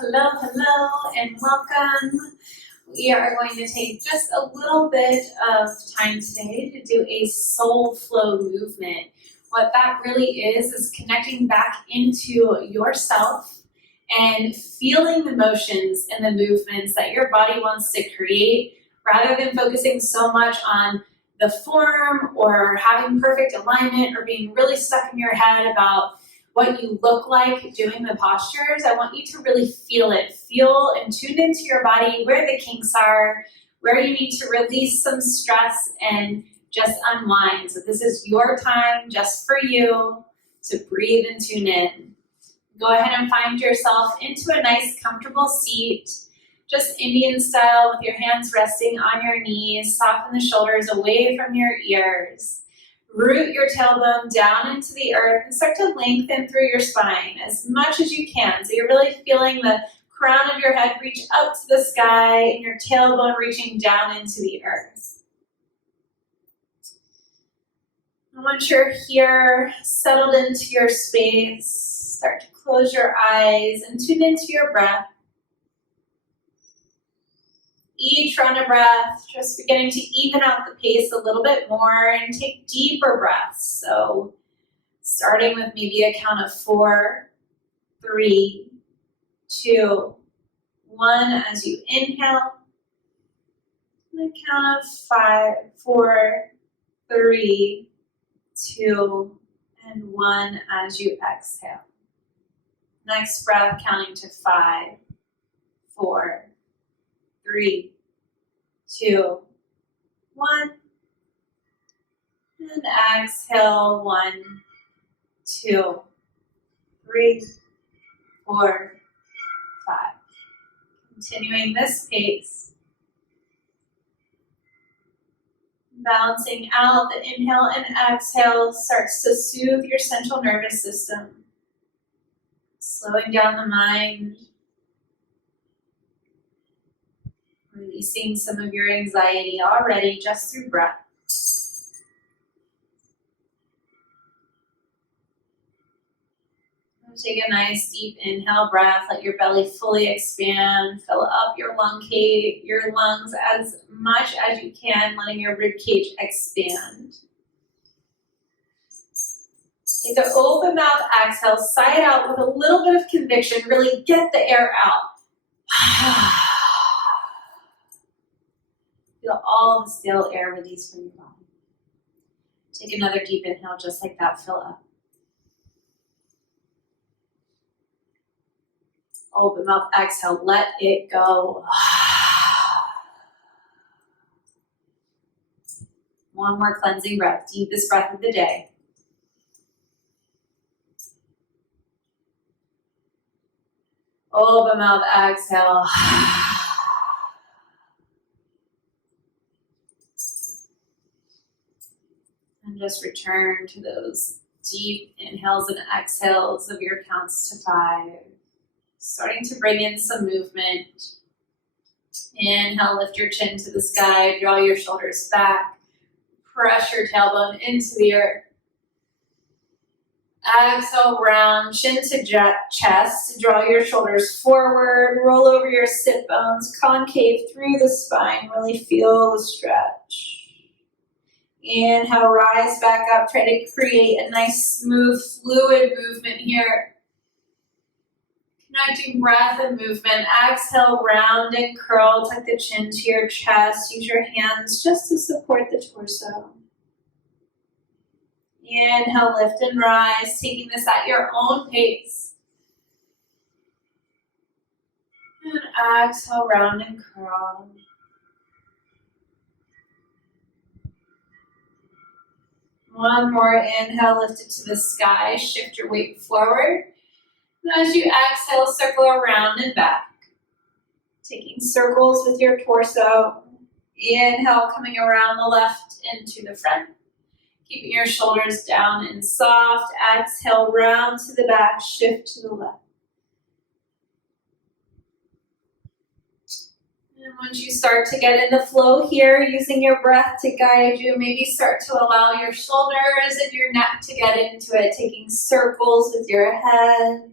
Hello, hello, and welcome. We are going to take just a little bit of time today to do a soul flow movement. What that really is connecting back into yourself and feeling the motions and the movements that your body wants to create rather than focusing so much on the form or having perfect alignment or being really stuck in your head about what you look like doing the postures. I want you to really feel it. Feel and tune into your body, where the kinks are, where you need to release some stress and just unwind. So this is your time just for you to breathe and tune in. Go ahead and find yourself into a nice comfortable seat, just Indian style with your hands resting on your knees. Soften the shoulders away from your ears. Root your tailbone down into the earth and start to lengthen through your spine as much as you can. So you're really feeling the crown of your head reach up to the sky and your tailbone reaching down into the earth. And once you're here, settled into your space, start to close your eyes and tune into your breath. Each round of breath, just beginning to even out the pace a little bit more and take deeper breaths. So starting with maybe a count of 4, 3, 2, 1 as you inhale. And a count of 5, 4, 3, 2, and 1 as you exhale. Next breath, counting to 5, 4, 3, 2, 1, and exhale, 1, 2, 3, 4, 5. Continuing this pace, balancing out the inhale and exhale starts to soothe your central nervous system, slowing down the mind, releasing some of your anxiety already just through breath. Take a nice deep inhale breath. Let your belly fully expand. Fill up your lungs as much as you can, letting your rib cage expand. Take an open mouth exhale, sigh it out with a little bit of conviction. Really get the air out. Feel all the stale air release from your body. Take another deep inhale just like that. Fill up. Open mouth exhale. Let it go. One more cleansing breath. Deepest breath of the day. Open mouth exhale. And just return to those deep inhales and exhales of your counts to 5. Starting to bring in some movement. Inhale, lift your chin to the sky, draw your shoulders back. Press your tailbone into the earth. Exhale, round, chin to chest. Draw your shoulders forward, roll over your sit bones, concave through the spine. Really feel the stretch. Inhale, rise back up. Try to create a nice, smooth, fluid movement here. Connecting breath and movement. Exhale, round and curl. Tuck the chin to your chest. Use your hands just to support the torso. Inhale, lift and rise. Taking this at your own pace. And exhale, round and curl. One more inhale, lift it to the sky, shift your weight forward. And as you exhale, circle around and back. Taking circles with your torso. Inhale, coming around the left into the front. Keeping your shoulders down and soft. Exhale, round to the back, shift to the left. And once you start to get in the flow here, using your breath to guide you, maybe start to allow your shoulders and your neck to get into it, taking circles with your head.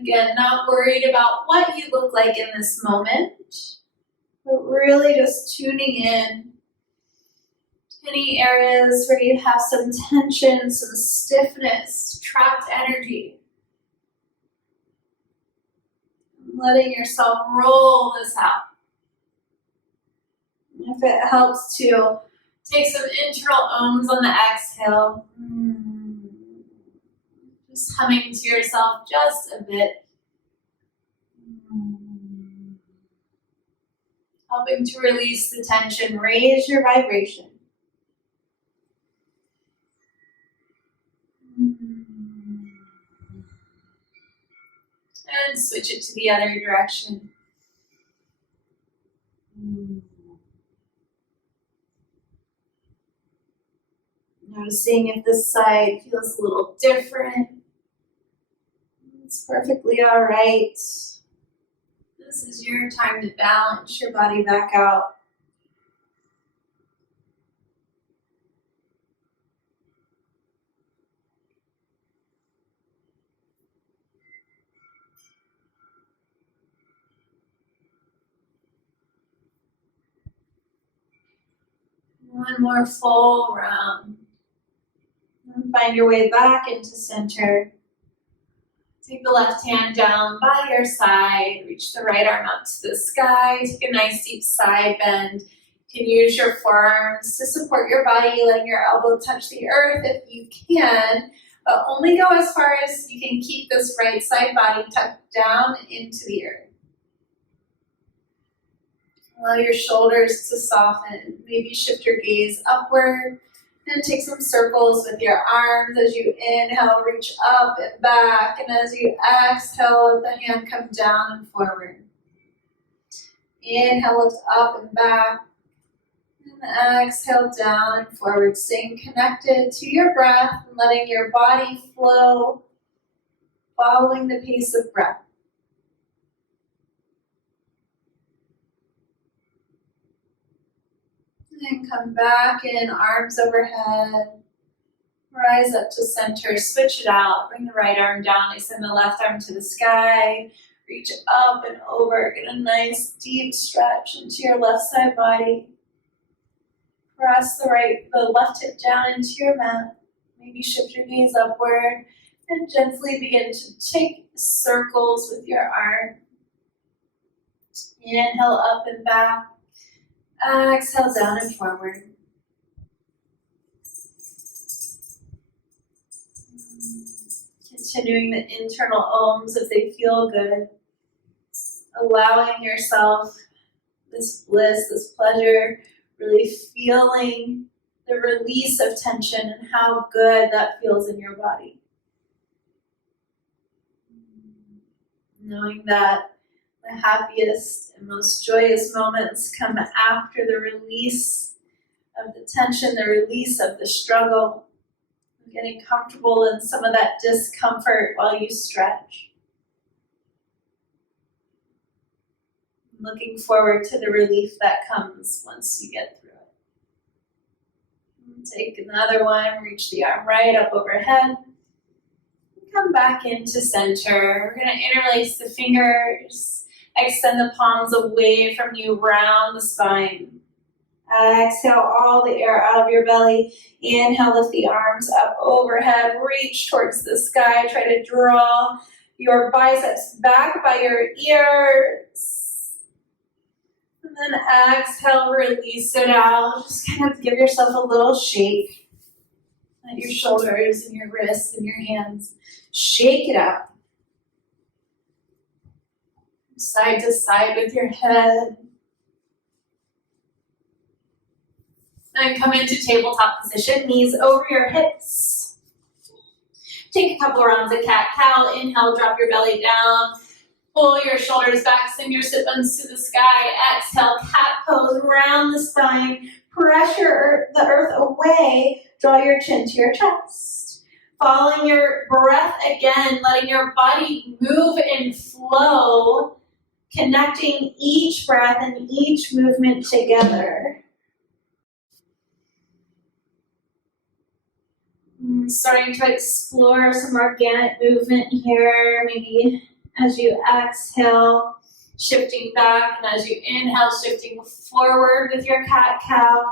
Again, not worried about what you look like in this moment, but really just tuning in. Any areas where you have some tension, some stiffness, trapped energy. Letting yourself roll this out. If it helps to take some internal ums on the exhale. Just humming to yourself just a bit. Helping to release the tension, raise your vibration. And switch it to the other direction. Noticing if this side feels a little different. It's perfectly all right. This is your time to balance your body back out. One more full round. And find your way back into center. Take the left hand down by your side. Reach the right arm up to the sky. Take a nice deep side bend. You can use your forearms to support your body, letting your elbow touch the earth if you can. But only go as far as you can keep this right side body tucked down into the earth. Allow your shoulders to soften. Maybe shift your gaze upward and take some circles with your arms as you inhale, reach up and back. And as you exhale, let the hand come down and forward. Inhale, lift up and back. And exhale, down and forward. Staying connected to your breath and letting your body flow, following the pace of breath. And come back in, arms overhead. Rise up to center, switch it out. Bring the right arm down, extend the left arm to the sky. Reach up and over, get a nice deep stretch into your left side body. Press the left hip down into your mat. Maybe shift your gaze upward and gently begin to take circles with your arm. Inhale up and back. Exhale down and forward. Continuing the internal ums if they feel good. Allowing yourself this bliss, this pleasure, really feeling the release of tension and how good that feels in your body. Knowing that the happiest and most joyous moments come after the release of the tension, the release of the struggle, getting comfortable in some of that discomfort while you stretch. Looking forward to the relief that comes once you get through it. Take another one, reach the arm right up overhead. Come back into center. We're going to interlace the fingers. Extend the palms away from you, round the spine. Exhale all the air out of your belly. Inhale, lift the arms up overhead. Reach towards the sky. Try to draw your biceps back by your ears. And then exhale, release it out. Just kind of give yourself a little shake. Let your shoulders and your wrists and your hands shake it out. Side to side with your head. And come into tabletop position, knees over your hips. Take a couple rounds of cat-cow. Inhale, drop your belly down. Pull your shoulders back, send your sit bones to the sky. Exhale, cat pose, round the spine. Pressure the earth away. Draw your chin to your chest. Following your breath again, letting your body move and flow. Connecting each breath and each movement together. Starting to explore some organic movement here. Maybe As you exhale, shifting back, and as you inhale, shifting forward with your cat-cow.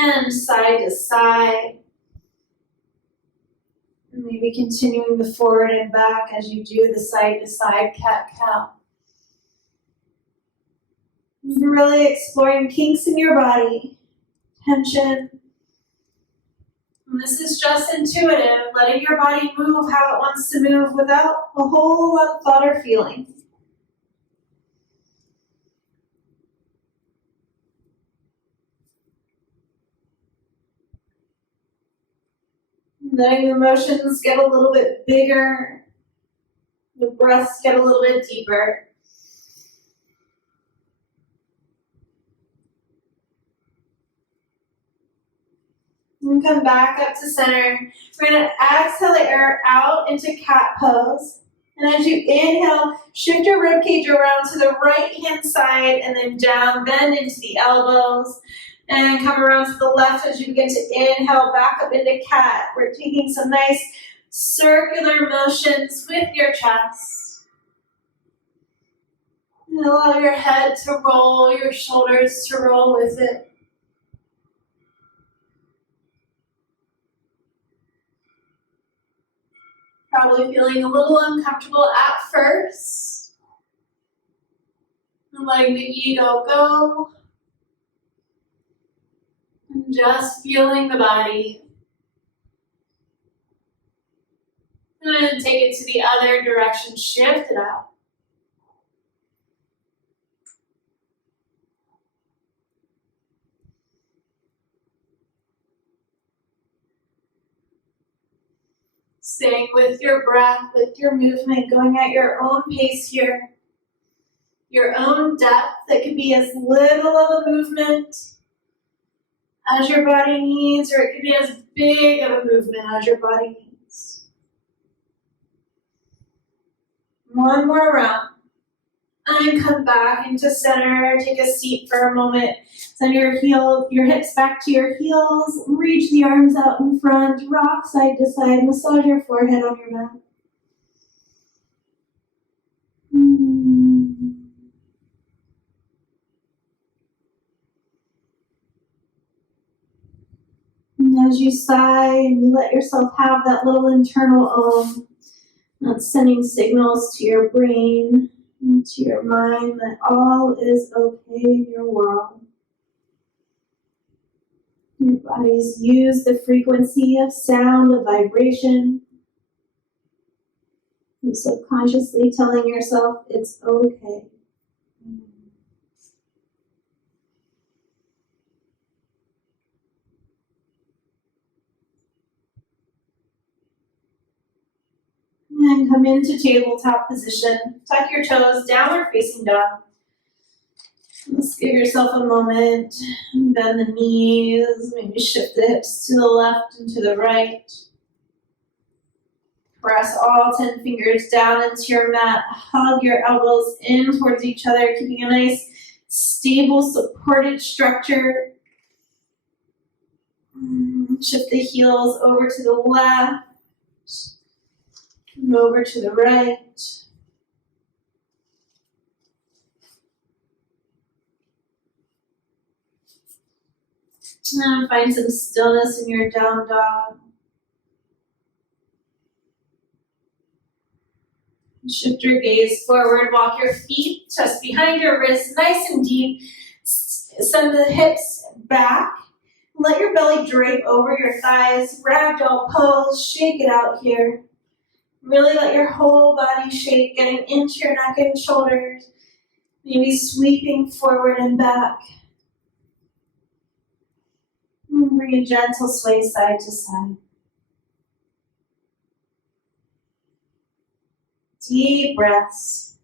And side to side. And maybe continuing the forward and back as you do the side to side cat-cow. Really exploring kinks in your body, tension. And this is just intuitive, letting your body move how it wants to move without a whole lot of thought or feeling. Letting the emotions get a little bit bigger, the breaths get a little bit deeper. And come back up to center. We're going to exhale the air out into cat pose. And as you inhale, shift your ribcage around to the right hand side and then down, bend into the elbows. And come around to the left as you begin to inhale back up into cat. We're taking some nice circular motions with your chest. And allow your head to roll, your shoulders to roll with it. Probably feeling a little uncomfortable at first. And letting the ego go. And just feeling the body. And then take it to the other direction, shift it out. Staying with your breath, with your movement, going at your own pace here. Your own depth. That could be as little of a movement as your body needs, or it could be as big of a movement as your body needs. One more round. And come back into center. Take a seat for a moment. Send your hips back to your heels. Reach the arms out in front. Rock side to side. Massage your forehead on your mat. And as you sigh and you let yourself have that little internal that's sending signals to your brain and to your mind that all is okay in your world. Your bodies use the frequency of sound, of vibration. And subconsciously telling yourself it's okay. And come into tabletop position. Tuck your toes, downward facing dog. Let's give yourself a moment. Bend the knees, maybe shift the hips to the left and to the right. Press all 10 fingers down into your mat. Hug your elbows in towards each other, keeping a nice, stable, supported structure. Shift the heels over to the left. And over to the right. And find some stillness in your down dog. Shift your gaze forward. Walk your feet just behind your wrists, nice and deep. Send the hips back. Let your belly drape over your thighs. Ragdoll pose. Shake it out here. Really let your whole body shake, getting into your neck and shoulders. Maybe sweeping forward and back. And bring a gentle sway side to side. Deep breaths.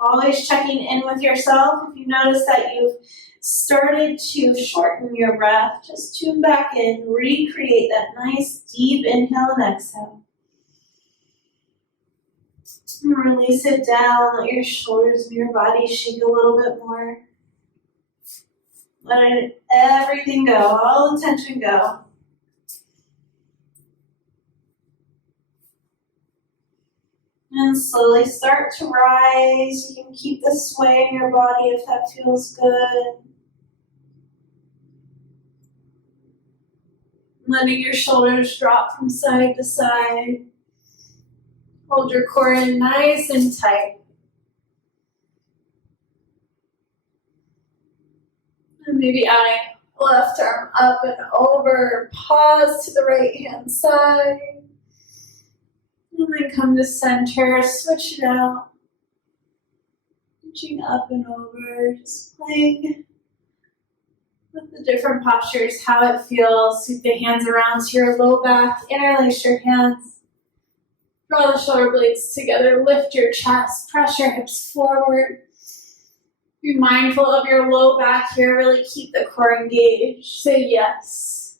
Always checking in with yourself. If you notice that you've started to shorten your breath, just tune back in, recreate that nice deep inhale and exhale. And release it down, let your shoulders and your body shake a little bit more. Letting everything go, all the tension go. And slowly start to rise. You can keep the sway in your body if that feels good. Letting your shoulders drop from side to side. Hold your core in nice and tight. And maybe adding left arm up and over. Pause to the right hand side. And then come to center. Switch it out. Reaching up and over. Just playing with the different postures, how it feels. Sweep the hands around to your low back. Interlace your hands. Draw the shoulder blades together. Lift your chest. Press your hips forward. Be mindful of your low back here. Really keep the core engaged. Say yes.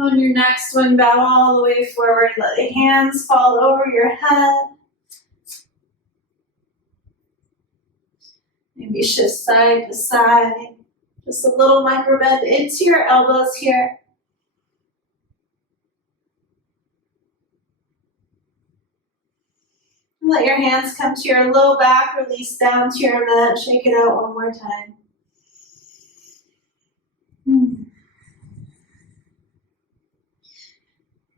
On your next one, bow all the way forward. Let the hands fall over your head. Maybe shift side to side. Just a little micro bend into your elbows here. Let your hands come to your low back, release down to your mat. Shake it out one more time.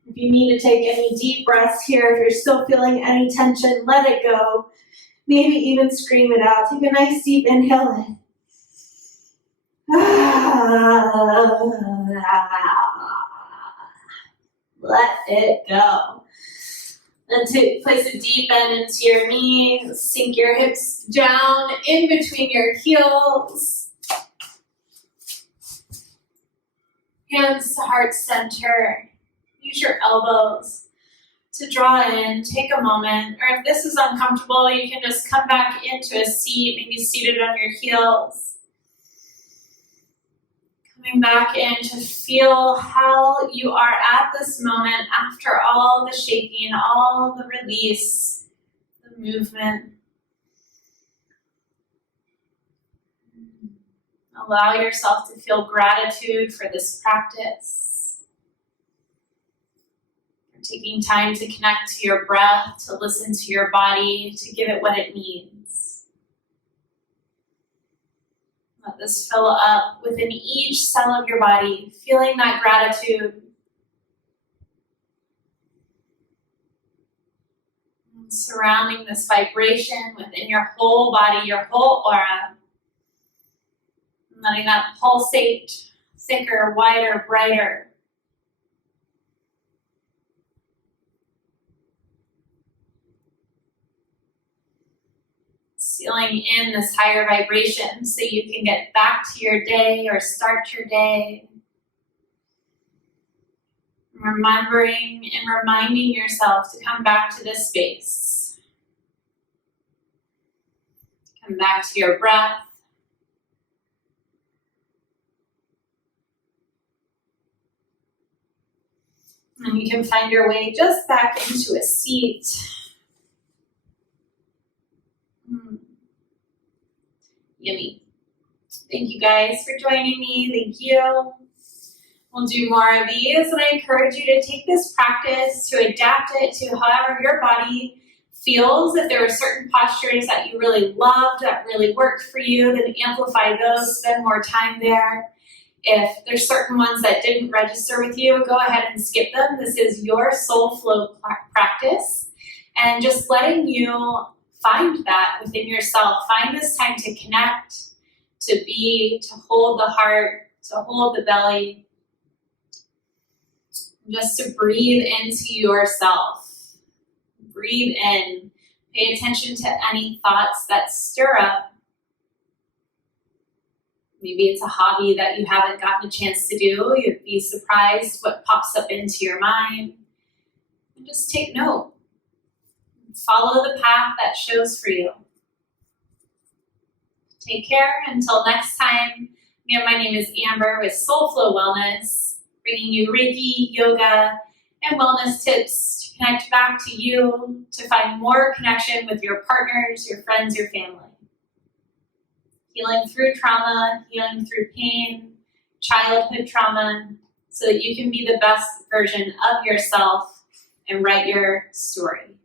If you need to take any deep breaths here, if you're still feeling any tension, let it go. Maybe even scream it out. Take a nice deep inhale in. Let it go. Then place a deep bend into your knees. Sink your hips down in between your heels. Hands to heart center. Use your elbows to draw in. Take a moment. Or if this is uncomfortable, you can just come back into a seat, maybe seated on your heels. Coming back in to feel how you are at this moment after all the shaking, all the release, the movement. Allow yourself to feel gratitude for this practice. For taking time to connect to your breath, to listen to your body, to give it what it needs. Let this fill up within each cell of your body, feeling that gratitude. And surrounding this vibration within your whole body, your whole aura. And letting that pulsate thicker, wider, brighter. Sealing in this higher vibration so you can get back to your day or start your day. Remembering and reminding yourself to come back to this space. Come back to your breath. And you can find your way just back into a seat. Yummy. Thank you guys for joining me. Thank you. We'll do more of these, and I encourage you to take this practice to adapt it to however your body feels. If there are certain postures that you really loved, that really worked for you, then amplify those, spend more time there. If there's certain ones that didn't register with you, go ahead and skip them. This is your soul flow practice, and just letting you find that within yourself. Find this time to connect, to be, to hold the heart, to hold the belly. Just to breathe into yourself. Breathe in. Pay attention to any thoughts that stir up. Maybe it's a hobby that you haven't gotten a chance to do. You'd be surprised what pops up into your mind. And just take note. Follow the path that shows for you. Take care. Until next time. Again, my name is Amber with Soul Flow Wellness, bringing you Reiki, yoga, and wellness tips connect back to you, to find more connection with your partners, your friends, your family. Healing through trauma, healing through pain, childhood trauma, so that you can be the best version of yourself and write your story.